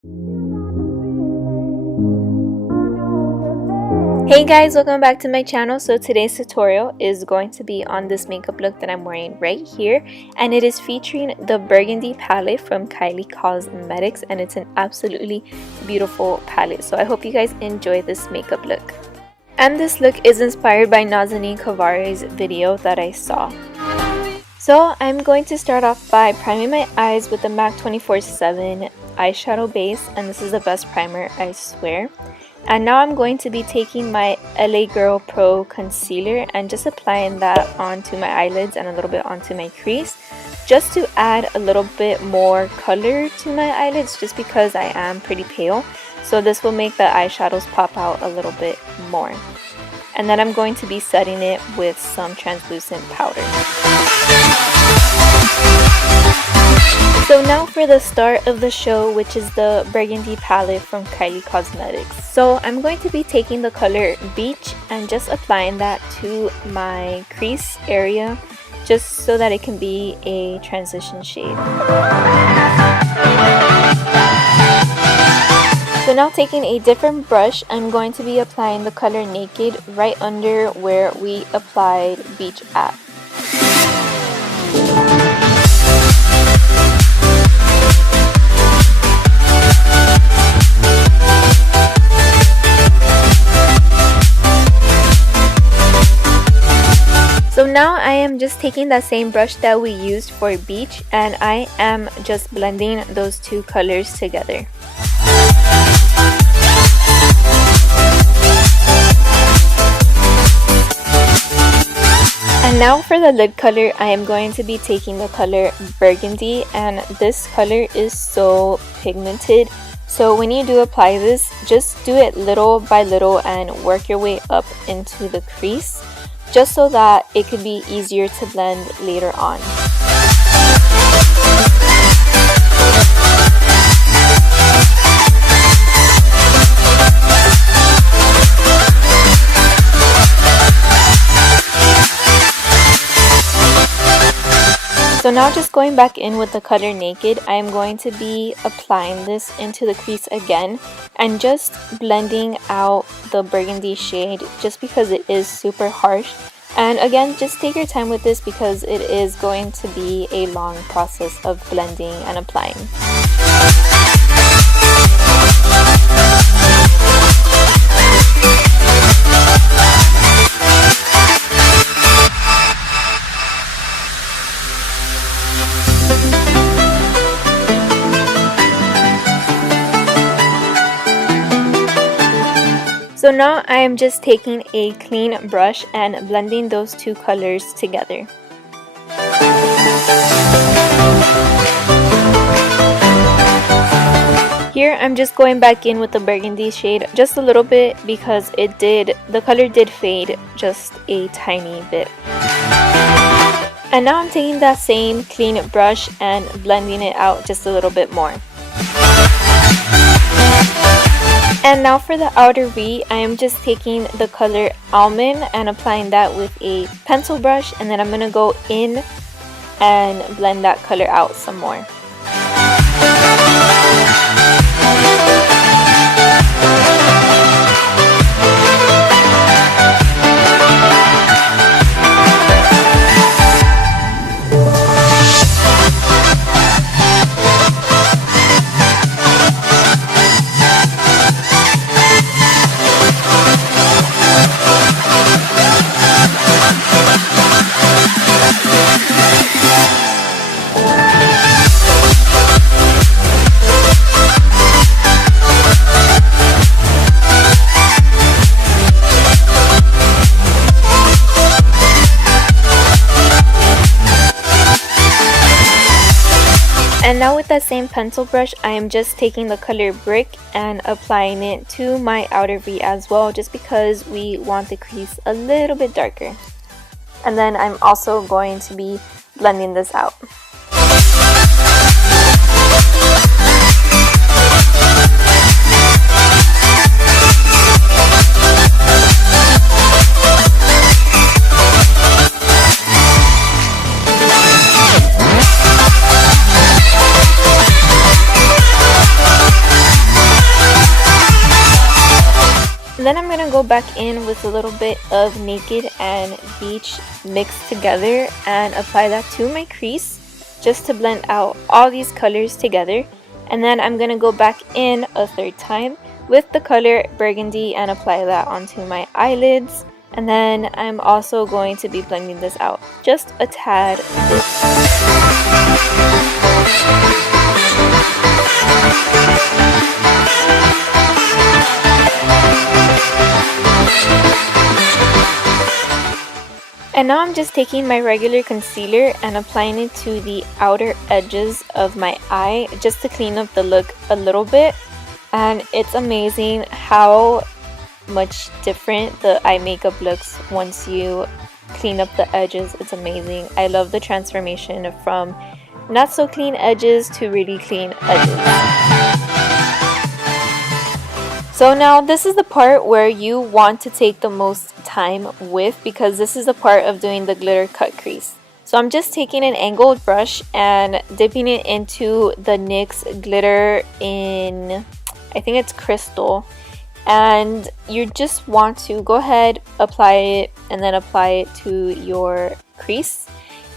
Hey guys, welcome back to my channel. So today's tutorial is going to be on this makeup look that I'm wearing right here, and it is featuring the Burgundy palette from Kylie Cosmetics, and it's an absolutely beautiful palette. So I hope you guys enjoy this makeup look. And this look is inspired by Nazanin Kavare's video that I saw. So I'm going to start off by priming my eyes with the MAC 24/7 eyeshadow base, and this is the best primer, I swear. And now I'm going to be taking my LA Girl Pro concealer and just applying that onto my eyelids and a little bit onto my crease, just to add a little bit more color to my eyelids, just because I am pretty pale. So this will make the eyeshadows pop out a little bit more. And then I'm going to be setting it with some translucent powder. So now for the start of the show, which is the Burgundy palette from Kylie Cosmetics. So I'm going to be taking the color Beach and just applying that to my crease area, just so that it can be a transition shade. So now taking a different brush, I'm going to be applying the color Naked right under where we applied Beach at. So now I am just taking that same brush that we used for Beach, and I am just blending those two colors together. And now for the lid color, I am going to be taking the color Burgundy, and this color is so pigmented. So when you do apply this, just do it little by little and work your way up into the crease, just so that it could be easier to blend later on. So now just going back in with the color Naked, I am going to be applying this into the crease again and just blending out the burgundy shade, just because it is super harsh. And again, just take your time with this because it is going to be a long process of blending and applying. So now I am just taking a clean brush and blending those two colors together. Here I'm just going back in with the burgundy shade just a little bit, because the color did fade just a tiny bit. And now I'm taking that same clean brush and blending it out just a little bit more. And now for the outer V, I am just taking the color Almond and applying that with a pencil brush, and then I'm going to go in and blend that color out some more. And now with that same pencil brush, I am just taking the color Brick and applying it to my outer V as well, just because we want the crease a little bit darker. And then I'm also going to be blending this out. then I'm going to go back in with a little bit of Naked and Beach mixed together and apply that to my crease just to blend out all these colors together. And then I'm going to go back in a third time with the color Burgundy and apply that onto my eyelids. And then I'm also going to be blending this out just a tad. And now I'm just taking my regular concealer and applying it to the outer edges of my eye just to clean up the look a little bit. And it's amazing how much different the eye makeup looks once you clean up the edges. It's amazing. I love the transformation from not so clean edges to really clean edges. So now this is the part where you want to take the most time with, because this is the part of doing the glitter cut crease. So I'm just taking an angled brush and dipping it into the NYX glitter in, I think it's Crystal. And you just want to go ahead, apply it, and then apply it to your crease.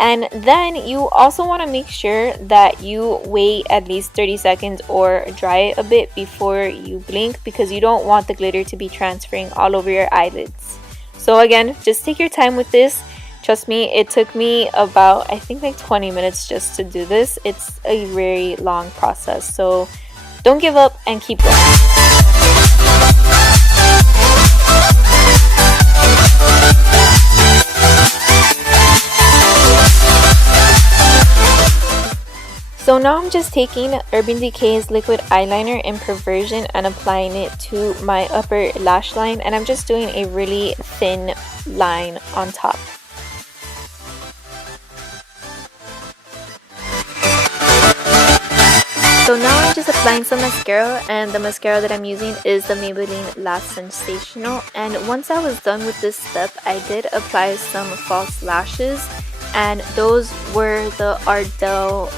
And then you also want to make sure that you wait at least 30 seconds or dry it a bit before you blink, because you don't want the glitter to be transferring all over your eyelids. So again, just take your time with this. Trust me, it took me about, I think, like 20 minutes just to do this. It's a very long process, so don't give up and keep going. So now I'm just taking Urban Decay's liquid eyeliner in Perversion and applying it to my upper lash line, and I'm just doing a really thin line on top. So now I'm just applying some mascara, and the mascara that I'm using is the Maybelline Lash Sensational. And once I was done with this step, I did apply some false lashes, and those were the Ardell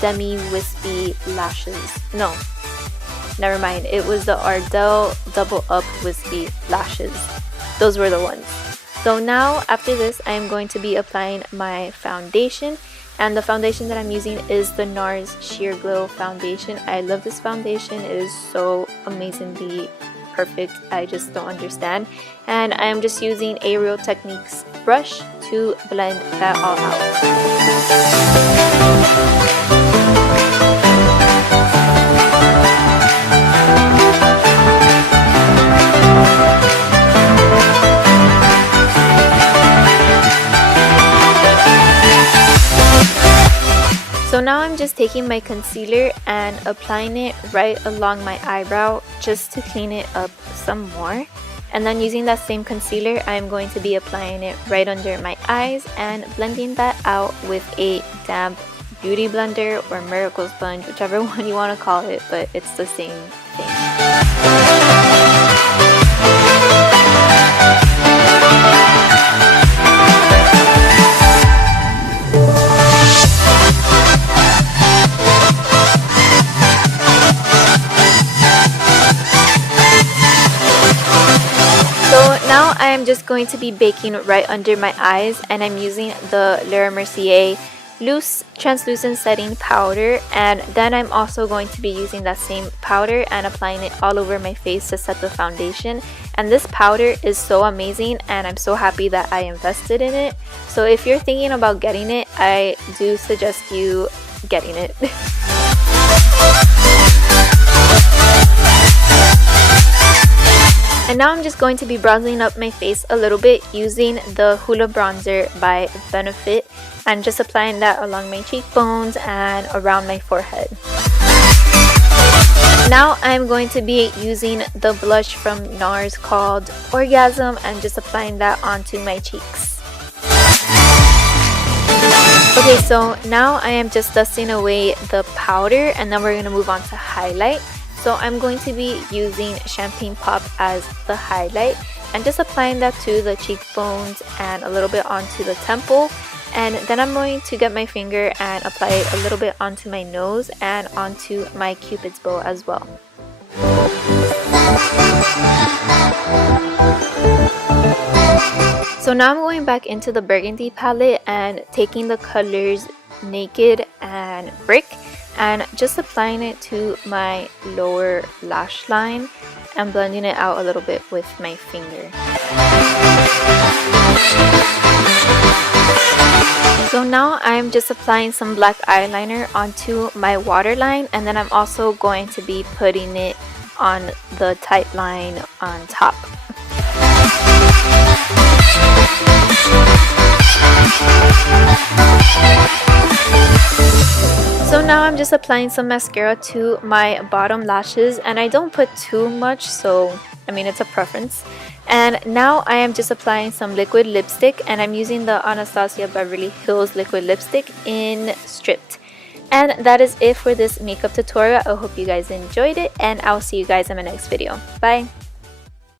Demi Wispy lashes. No, never mind. It was the Ardell Double Up Wispy lashes. Those were the ones. So now after this, I am going to be applying my foundation. And the foundation that I'm using is the NARS Sheer Glow foundation. I love this foundation. It is so amazingly perfect. I just don't understand. And I am just using a Real Techniques brush to blend that all out. So now I'm just taking my concealer and applying it right along my eyebrow just to clean it up some more. And then using that same concealer, I'm going to be applying it right under my eyes and blending that out with a damp beauty blender or miracle sponge, whichever one you want to call it, but it's the same thing. Now I am just going to be baking right under my eyes, and I'm using the Laura Mercier loose translucent setting powder, and then I'm also going to be using that same powder and applying it all over my face to set the foundation. And this powder is so amazing, and I'm so happy that I invested in it. So if you're thinking about getting it, I do suggest you getting it. And now I'm just going to be bronzing up my face a little bit using the Hoola Bronzer by Benefit, and just applying that along my cheekbones and around my forehead. Now I'm going to be using the blush from NARS called Orgasm and just applying that onto my cheeks. Okay, so now I am just dusting away the powder, and then we're going to move on to highlight. So I'm going to be using Champagne Pop as the highlight and just applying that to the cheekbones and a little bit onto the temple. And then I'm going to get my finger and apply it a little bit onto my nose and onto my Cupid's bow as well. So now I'm going back into the Burgundy palette and taking the colors Naked and Brick and just applying it to my lower lash line and blending it out a little bit with my finger. So now I'm just applying some black eyeliner onto my waterline, and then I'm also going to be putting it on the tight line on top. So now I'm just applying some mascara to my bottom lashes, and I don't put too much, so I mean it's a preference. And now I am just applying some liquid lipstick, and I'm using the Anastasia Beverly Hills liquid lipstick in Stripped. And that is it for this makeup tutorial. I hope you guys enjoyed it, and I'll see you guys in my next video. Bye!